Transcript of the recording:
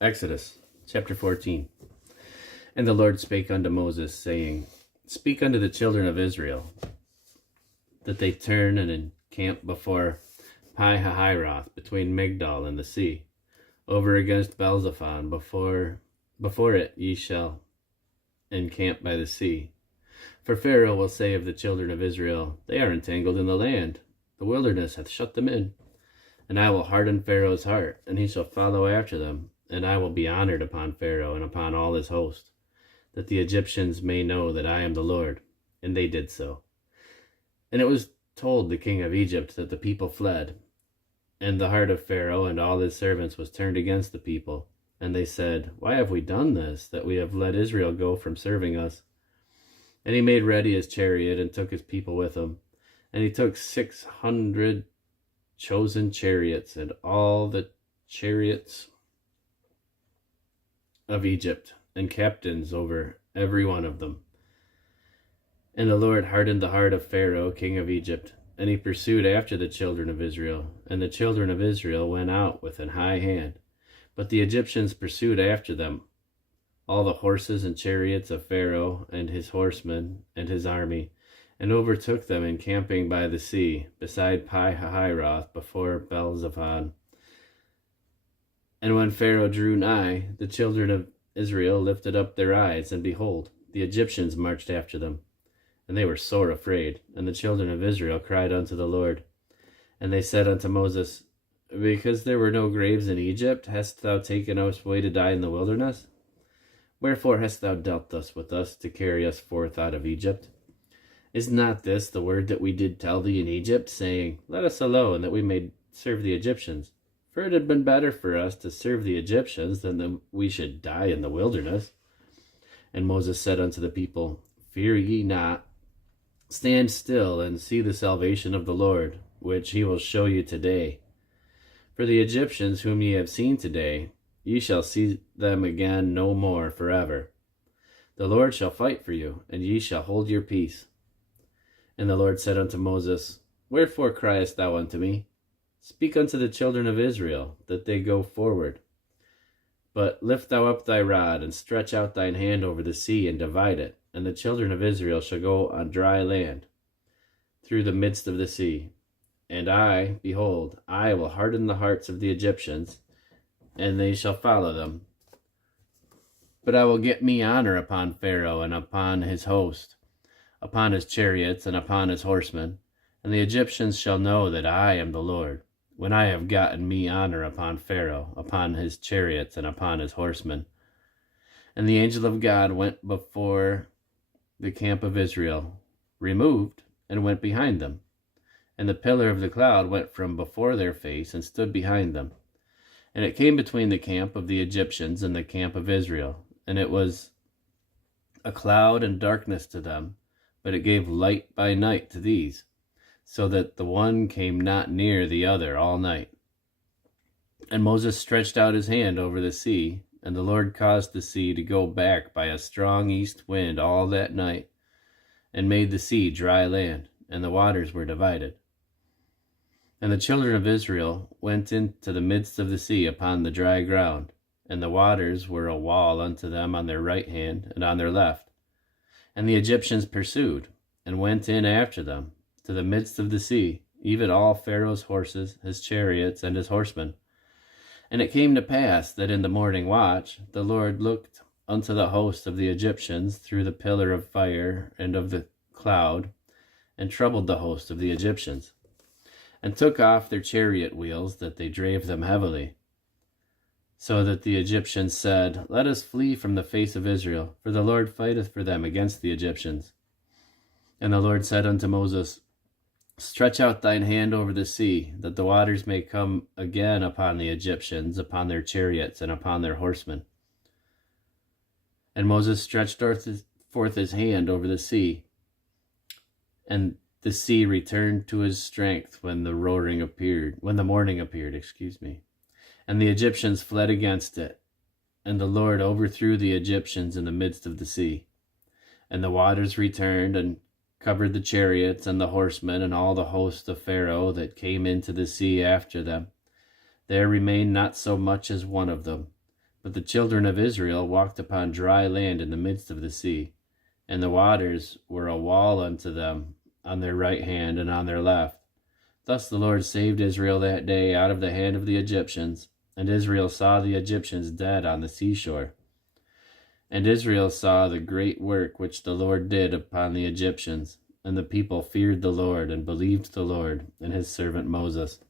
Exodus chapter 14. And the Lord spake unto Moses, saying, Speak unto the children of Israel, that they turn and encamp before Pi-hahiroth, between Migdol and the sea, over against Baal-zephon. Before it ye shall encamp by the sea. For Pharaoh will say of the children of Israel, They are entangled in the land, the wilderness hath shut them in. And I will harden Pharaoh's heart, and he shall follow after them. And I will be honored upon Pharaoh and upon all his host, that the Egyptians may know that I am the Lord. And they did so. And it was told the king of Egypt that the people fled. And the heart of Pharaoh and all his servants was turned against the people. And they said, Why have we done this, that we have let Israel go from serving us? And he made ready his chariot, and took his people with him. And he took 600 chosen chariots, and all the chariots of Egypt, and captains over every one of them. And the Lord hardened the heart of Pharaoh, king of Egypt, and he pursued after the children of Israel. And the children of Israel went out with an high hand. But the Egyptians pursued after them, all the horses and chariots of Pharaoh, and his horsemen, and his army, and overtook them encamping by the sea, beside Pi-hahiroth, before Baal-zephon. And when Pharaoh drew nigh, the children of Israel lifted up their eyes, and behold, the Egyptians marched after them. And they were sore afraid. And the children of Israel cried unto the Lord. And they said unto Moses, Because there were no graves in Egypt, hast thou taken us away to die in the wilderness? Wherefore hast thou dealt thus with us, to carry us forth out of Egypt? Is not this the word that we did tell thee in Egypt, saying, Let us alone, that we may serve the Egyptians? For it had been better for us to serve the Egyptians than that we should die in the wilderness. And Moses said unto the people, Fear ye not, stand still, and see the salvation of the Lord, which he will show you today. For the Egyptians whom ye have seen today, ye shall see them again no more forever. The Lord shall fight for you, and ye shall hold your peace. And the Lord said unto Moses, Wherefore criest thou unto me? Speak unto the children of Israel, that they go forward. But lift thou up thy rod, and stretch out thine hand over the sea, and divide it, and the children of Israel shall go on dry land, through the midst of the sea. And I, behold, I will harden the hearts of the Egyptians, and they shall follow them. But I will get me honor upon Pharaoh and upon his host, upon his chariots and upon his horsemen, and the Egyptians shall know that I am the Lord, when I have gotten me honor upon Pharaoh, upon his chariots and upon his horsemen. And the angel of God went before the camp of Israel, removed, and went behind them. And the pillar of the cloud went from before their face, and stood behind them. And it came between the camp of the Egyptians and the camp of Israel, and it was a cloud and darkness to them, but it gave light by night to these, so that the one came not near the other all night. And Moses stretched out his hand over the sea, and the Lord caused the sea to go back by a strong east wind all that night, and made the sea dry land, and the waters were divided. And the children of Israel went into the midst of the sea upon the dry ground, and the waters were a wall unto them on their right hand and on their left. And the Egyptians pursued, and went in after them, to the midst of the sea, even all Pharaoh's horses, his chariots, and his horsemen. And it came to pass that in the morning watch the Lord looked unto the host of the Egyptians through the pillar of fire and of the cloud, and troubled the host of the Egyptians, and took off their chariot wheels, that they drave them heavily. So that the Egyptians said, Let us flee from the face of Israel, for the Lord fighteth for them against the Egyptians. And the Lord said unto Moses, Stretch out thine hand over the sea, that the waters may come again upon the Egyptians, upon their chariots, and upon their horsemen. And Moses stretched forth his hand over the sea, and the sea returned to his strength when the morning appeared, And the Egyptians fled against it, and the Lord overthrew the Egyptians in the midst of the sea. And the waters returned, and covered the chariots and the horsemen and all the host of Pharaoh that came into the sea after them. There remained not so much as one of them. But the children of Israel walked upon dry land in the midst of the sea, and the waters were a wall unto them on their right hand and on their left. Thus the Lord saved Israel that day out of the hand of the Egyptians, and Israel saw the Egyptians dead on the seashore. And Israel saw the great work which the Lord did upon the Egyptians, and the people feared the Lord and believed the Lord and his servant Moses.